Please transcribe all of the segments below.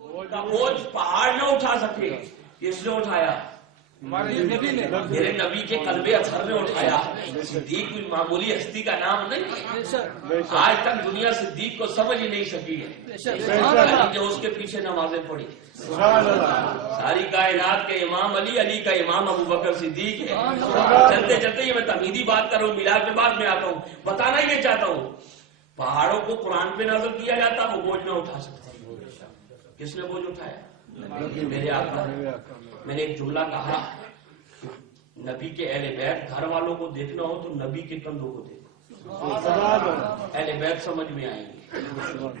بوجھ پہاڑ نہ اٹھا سکے، کس نے اٹھایا؟ میرے نبی کے قلب اطہر نے اٹھایا۔ صدیق کوئی معمولی ہستی کا نام نہیں، آج تک دنیا صدیق کو سمجھ ہی نہیں سکی ہے جو اس کے پیچھے نمازیں پڑھی۔ ساری کائنات کے امام علی، علی کا امام ابو بکر صدیق ہے۔ چلتے چلتے یہ میں تمہیدی بات کر رہا ہوں، میلاد کے بعد میں آتا ہوں، بتانا یہ چاہتا ہوں پہاڑوں کو قرآن پہ نازل کیا جاتا، وہ بوجھ نہ اٹھا سکتے۔ کس نے بوجھ اٹھایا؟ میرے آقا۔ میں نے ایک جملہ کہا، نبی کے اہل بیت گھر والوں کو دیکھنا ہو تو نبی کے کندھوں کو دیکھو، اہل بیت سمجھ میں آئیں گے۔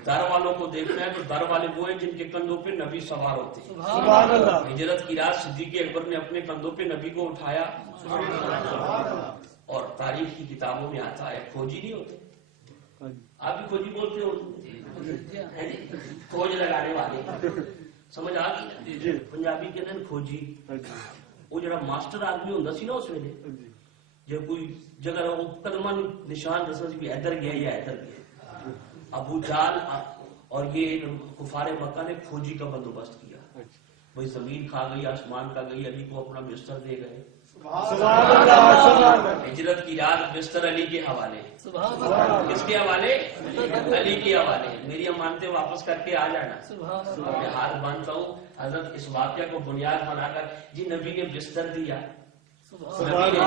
در والوں کو دیکھنا ہے تو در والے وہ ہیں جن کے کندھوں پہ نبی سوار ہوتے ہیں۔ ہجرت کی رات صدیق اکبر نے اپنے کندھوں پہ نبی کو اٹھایا، اور تاریخ کی کتابوں میں آتا ہے کھوجی نہیں ہوتے، آپ بھی کھوجی بولتے ہو، کھوج لگانے والے، سمجھ آ گئی؟ پنجابی کہتے ہیں کھوجی۔ وہ جڑا ماسٹر آدمی ہوتا سی نا اس ویلے، جب کوئی جگہ قدمہ نشان دسنا سی بھی ادھر گیا یا ادھر گیا، ابو جال اور یہ کفار مکہ نے کھوجی کا بندوبست کیا، بھائی زمین کھا گئی، آسمان کھا گئی، علی کو اپنا بستر دے گئے۔ ہجرت کی رات بستر علی کے حوالے، کس کے حوالے؟ علی کے حوالے۔ میری امانتیں واپس کر کے آ جانا۔ میں ہاتھ باندھتا ہوں حضرت اس واقعہ کو بنیاد بنا کر، جی نبی نے بستر دیا، نبی نے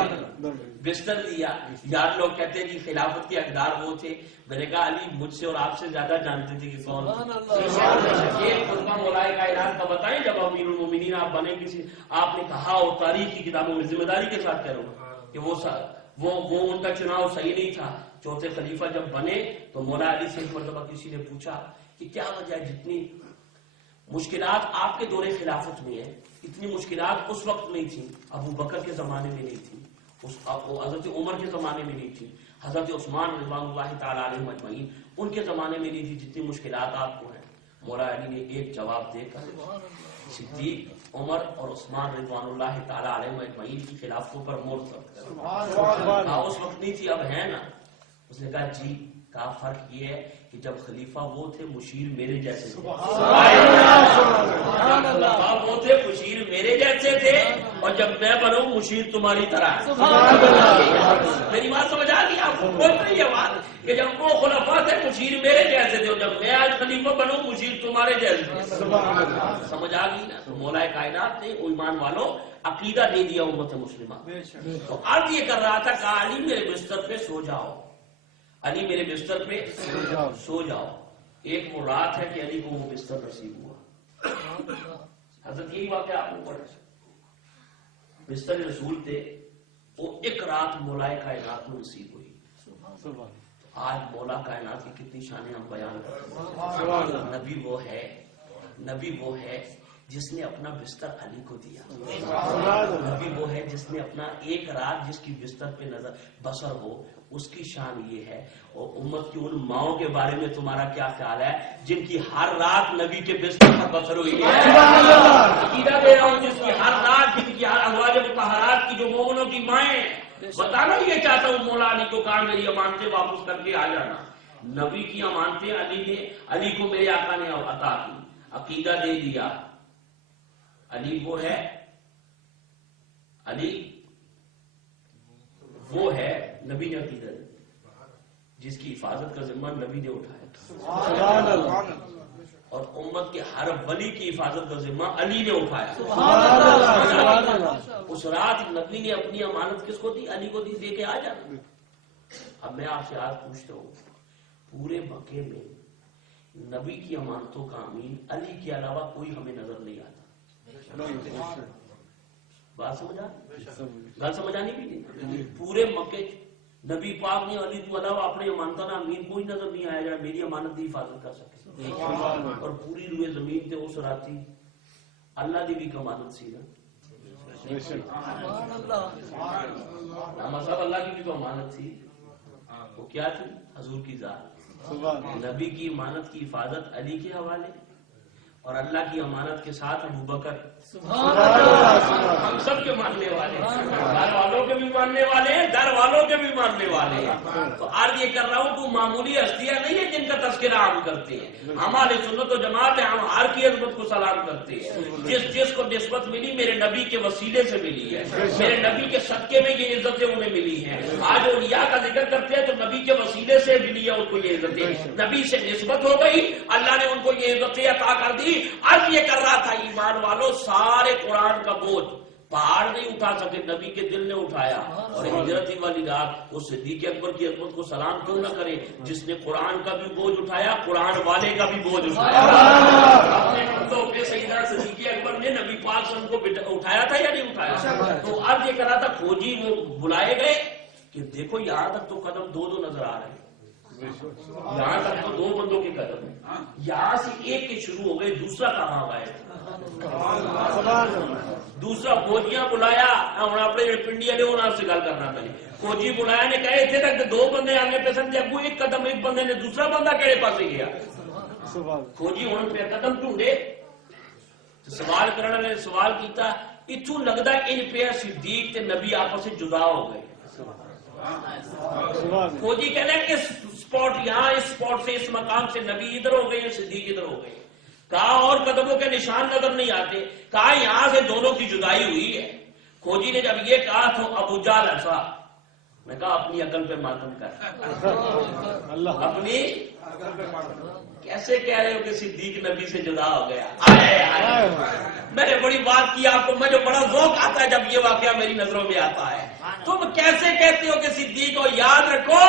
بستر دیا۔ یار لوگ کہتے ہیں جی خلافت کے حقدار وہ تھے، میں نے کہا علی مجھ سے اور آپ سے زیادہ جانتے تھے کہ کون۔ یہ خطبہ مولائے کائنات کا بتائیں جب امیر المومنین آپ بنے، کسی آپ نے کہا اور تاریخ کی کتابوں میں ذمہ داری کے ساتھ کہہ رہا ہوں کہ وہ ان کا چناؤ صحیح نہیں تھا۔ چوتھے خلیفہ جب بنے تو مولا علی سے ایک مرتبہ کسی نے پوچھا کہ کیا وجہ ہے جتنی مشکلات آپ کے دور خلافت میں ہے، اتنی مشکلات اس وقت نہیں تھی، ابو بکر کے زمانے میں نہیں تھی، حضرت عمر کے زمانے میں نہیں تھی، حضرت عثمان رضوان اللہ تعالی علیہ اجمعین ان کے زمانے میں نہیں تھی جتنی مشکلات آپ کو ہیں۔ مولا علی نے ایک جواب دے کر صدیق، عمر اور عثمان رضوان اللہ تعالی علیہ اجمعین کی خلافتوں پر مہر کر، اس وقت نہیں تھی، اب ہے نا۔ اس نے کہا جی، کا فرق یہ ہے کہ جب خلیفہ وہ تھے مشیر میرے جیسے تھے، خلیفہ وہ تھے مشیر میرے جیسے تھے، اور جب میں بنوں مشیر تمہاری طرح ہے۔ میری بات سمجھ آ گئی آپ کو؟ بول رہی ہے بات کہ جب وہ خلفاء تھے مشیر میرے جیسے تھے، اور جب میں آج خلیفہ بنوں مشیر تمہارے جیسے تھے۔ سمجھ آ گئی نا؟ تو مولا کائنات نے ایمان والوں عقیدہ دے دیا امت مسلمہ۔ تو عرض یہ کر رہا تھا کہ علی میرے بستر پہ سو جاؤ، علی میرے بستر پہ سو جاؤ۔ ایک وہ رات ہے کہ علی کو وہ بستر نصیب ہوا۔ حضرت یہی واقعہ آپ کو پڑھا، بستر رسول تھے، وہ ایک رات مولا کائنات کو نصیب ہوئی۔ آج مولا کائنات کی کتنی شانیں ہم بیان کرتے ہیں۔ نبی وہ ہے جس نے اپنا بستر علی کو دیا، نبی وہ ہے جس نے اپنا ایک رات جس کی بستر پہ نظر بسر ہو، اس کی شان یہ ہے۔ اور امت کی ان ماؤں کے بارے میں تمہارا کیا خیال ہے جن کی ہر رات نبی کے بستر پر بسر ہوئی ہے؟ عقیدہ دے رہا ہوں جس کی ہر رات، جن کی ہر ازواج مطہرات کی جو مومنوں کی مائیں ہیں، بتانا یہ چاہتا ہوں مولا علی کو کہا میری امانتیں واپس کر کے آ جانا۔ نبی کی امانتیں علی کو میرے آقا نے عطا کی، عقیدہ دے دیا۔ علی وہ ہے نبی نے عقیدہ جس کی حفاظت کا ذمہ نبی نے اٹھایا، اور امت کے ہر ولی کی حفاظت کا ذمہ علی نے اٹھایا۔ اس رات نبی نے اپنی امانت کس کو دی؟ علی کو دی، دے کے آ جانا۔ اب میں آپ سے آج پوچھتا ہوں، پورے مکے میں نبی کی امانتوں کا امین علی کے علاوہ کوئی ہمیں نظر نہیں آتا۔ بات سمجھا؟ گل سمجھ آنی بھی نہیں۔ پورے مکے نبی پاک نے علی کے علاوہ اپنے امانتوں کا امین کوئی نظر نہیں آیا جڑا میری امانت کی حفاظت کر سکے۔ اور پوری روئے زمین تے اس راتی اللہ دی بھی امانت سی نا، صاحب اللہ کی بھی تو امانت تھی۔ وہ کیا تھی؟ حضور کی ذات۔ نبی کی امانت کی حفاظت علی کے حوالے، اور اللہ کی امانت کے ساتھ ابو بکر ہم سب کے ماننے والے ہیں، گھر والوں کے بھی ماننے والے ہیں، در والوں کے بھی ماننے والے ہیں۔ تو آج یہ کر رہا ہوں تو معمولی ہستیاں نہیں ہے جن کا تذکرہ ہم کرتے ہیں، ہمارے سنت و جماعت ہے، ہم ہر کی عظمت کو سلام کرتے ہیں۔ جس کو نسبت ملی میرے نبی کے وسیلے سے ملی ہے، میرے نبی کے صدقے میں یہ عزتیں انہیں ملی ہیں۔ آج اولیاء کا ذکر کرتے ہیں تو نبی کے وسیلے سے ملی ہے ان کو یہ عزتیں، نبی سے نسبت ہو گئی، اللہ نے ان کو یہ عزتیں عطا کر دی۔ اب یہ کر رہا تھا ایمان والوں، سارے قرآن کا بوجھ پہاڑ نہیں اٹھا سکے، نبی کے دل نے اٹھایا، اور ہجرت والی رات وہ صدیق اکبر کی عظمت کو سلام کیوں نہ کرے جس نے قرآن کا بھی بوجھ اٹھایا، قرآن والے کا بھی بوجھ اٹھایا۔ اپنے کندھوں پہ سیدنا صدیق اکبر نے نبی پاک سے ان کو اٹھایا تھا یا نہیں اٹھایا؟ تو اب یہ کر رہا تھا، فوجی وہ بلائے گئے کہ دیکھو یہاں تک تو قدم دو نظر آ رہے ہیں، یہاں تک تو دو بندوں کے قدم ہیں، یہاں سے ایک کے شروع ہو گئے، دوسرا کہاں گئے؟ دوسرا فوجیاں بلایا، ہوں اپنے پنڈی والے انہوں سے گل کرنا پہلے، فوجی بلایا نے کہا اتنے تک دو بندے آگے پسند ابو ایک قدم، ایک بندے نے دوسرا بندہ کہڑے پاسے گیا؟ فوجی ہوں پہ قدم ڈھونڈے، سوال کرنے والے نے سوال کیتا، اتوں لگتا ان پہ صدیق تے نبی آپس سے جدا ہو گئے۔ فوجی کہنے اس سپاٹ یہاں، اس سپاٹ سے اس مقام سے نبی ادھر ہو گئے، صدیق ادھر ہو گئے۔ کہا اور قدموں کے نشان نظر نہیں آتے، کہا یہاں سے دونوں کی جدائی ہوئی ہے۔ فوجی نے جب یہ کہا تو ابو جہل ہنسا، میں کہا اپنی عقل پہ ماتم کر، اپنی کیسے کہہ رہے ہو کہ صدیق نبی سے جدا ہو گیا؟ میں نے بڑی بات کی آپ کو، مجھے بڑا ذوق آتا ہے جب یہ واقعہ میری نظروں میں آتا ہے۔ تم کیسے کہتے ہو کہ صدیق ہو؟ یاد رکھو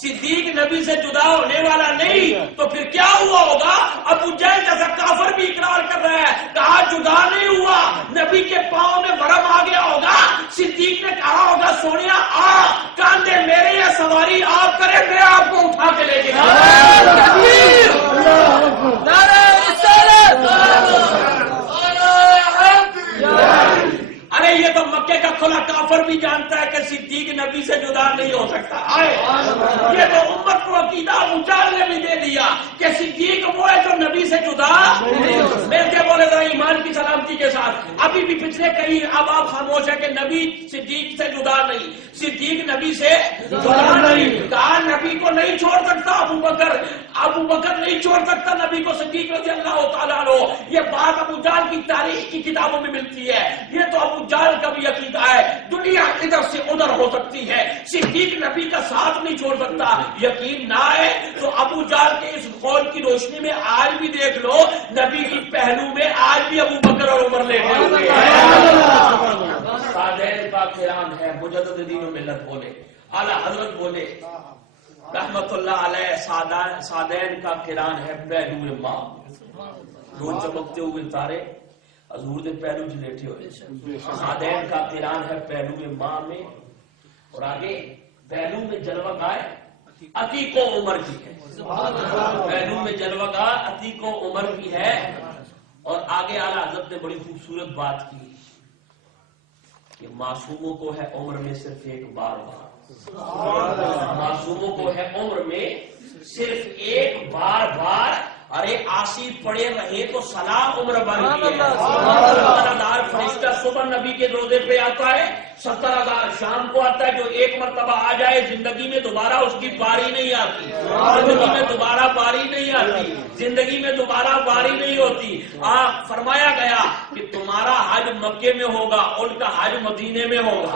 صدیق نبی سے جدا ہونے والا نہیں تو پھر کیا ہوا ہوگا؟ ابو جہل جیسا کافر بھی اقرار کر رہا ہے، کہا جدا نہیں ہوا، نبی کے پاؤں میں ورم آ گیا ہوگا۔ صدیق نے کہا ہوگا سونیا آ، کاندھے میرے یا سواری آپ کرے، میں آپ کو اٹھا کے لے کے ارے یہ تو مکے کا کھلا کافر بھی جانتا ہے کہ صدیق نبی سے جدا نہیں ہو سکتا۔ یہ تو امت کو عقیدہ ابو جہل نے بھی دے دیا کہ صدیق وہ ہے جو نبی سے جدا میں کیا بولے ذرا ایمان کی سلامتی کے ساتھ۔ ابھی بھی پچھلے کئی اب آپ خاموش ہے کہ نبی صدیق سے جدا نہیں، صدیق نبی سے جدا نہیں، کہا نبی کو نہیں چھوڑ سکتا ابو بکر نہیں چھوڑ سکتا نبی کو، صدیق رضی اللہ تعالیٰ عنہ۔ یہ بات ابو جہل کی تاریخ کی کتابوں میں ملتی ہے، یہ تو ابو جہل کا بھی عقیدہ ہے دنیا ادھر سے ادھر ہو سکتی ہے، صدیق نبی کا ساتھ نہیں چھوڑ سکتا۔ یقین نہ ہے تو ابو جہل کے اس قول کی روشنی میں آج بھی دیکھ لو، نبی کی پہلو میں آج بھی ابو بکر اور عمر لیٹے ہوئے ہیں۔ صادق کا کرام ہے، مجدد دین و ملت بولے، اعلیٰ حضرت بولے رحمت اللہ علیہ، صادین کا کران ہے پہلو ماں، دو چمکتے ہوئے تارے حضور دے پہلو چ لیٹے ہوئے، صادین کا کران ہے پہلو ماں میں، اور آگے پہلو میں جلوہ گائے عتیق و عمر کی ہے، پہلو میں جلوہ گاہ عتیق و عمر کی ہے۔ اور آگے اعلیٰ حضرت نے بڑی خوبصورت بات کی کہ معصوموں کو ہے عمر میں صرف ایک بار، معصوموں کو ہے عمر میں صرف ایک بار، ارے آسی پڑے رہے تو سلام عمر بن گئی ہے۔ 70,000 فرشتہ صبح نبی کے روزے پہ آتا ہے، 70,000 شام کو آتا ہے، جو ایک مرتبہ آ جائے زندگی میں دوبارہ اس کی باری نہیں آتی، زندگی میں دوبارہ باری نہیں آتی، زندگی میں دوبارہ باری نہیں ہوتی۔ فرمایا گیا کہ تمہارا حج مکے میں ہوگا، ان کا حج مدینے میں ہوگا۔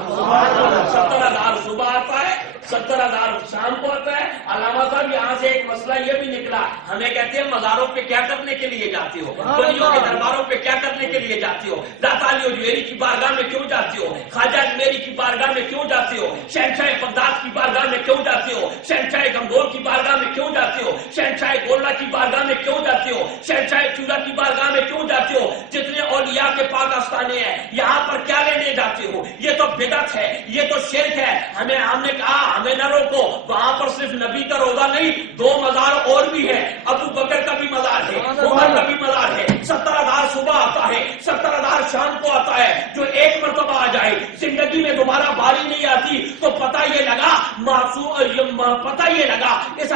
70,000 صبح آتا ہے، 70,000 شام کو آتا ہے۔ علامہ صاحب یہاں سے ایک مسئلہ یہ بھی نکلا، ہمیں کہتے ہیں مزاروں پہ کیا کرنے کے لیے جاتے ہو، ولیوں کے درباروں پہ کیا کرنے کے لیے جاتے ہو، داتا علی اجویری کی بارگاہ میں کیوں جاتے ہو، خواجہ میری کی بارگاہ میں کیوں جاتے ہو، شہنشاہ بغداد کی بارگاہ میں کیوں جاتے ہو، شہنشاہ گنگور کی بارگاہ میں کیوں جاتے ہو، شہنشاہ گولڈا کی بارگاہ میں کیوں جاتے ہو، شہنشاہ چورا کی بارگاہ میں کیوں جاتے ہو، جتنے اولیاء کے پاک آستانے ہیں یہاں پر کیا لینے جاتے ہو؟ یہ تو بدعت ہے، یہ تو شرک ہے۔ ہم نے کہا ہمیں نہ روکو، وہاں پر صرف نبی کا روزہ نہیں، 2 مزار اور بھی ہے، ابو بکر کا بھی مزار ہے، عمر کا بھی مزار ہے۔ 70,000 صبح آتا ہے، 70,000 شام کو آتا ہے، جو ایک مرتبہ آ جائے زندگی میں دوبارہ باری نہیں آتی۔ تو پتہ یہ لگا اس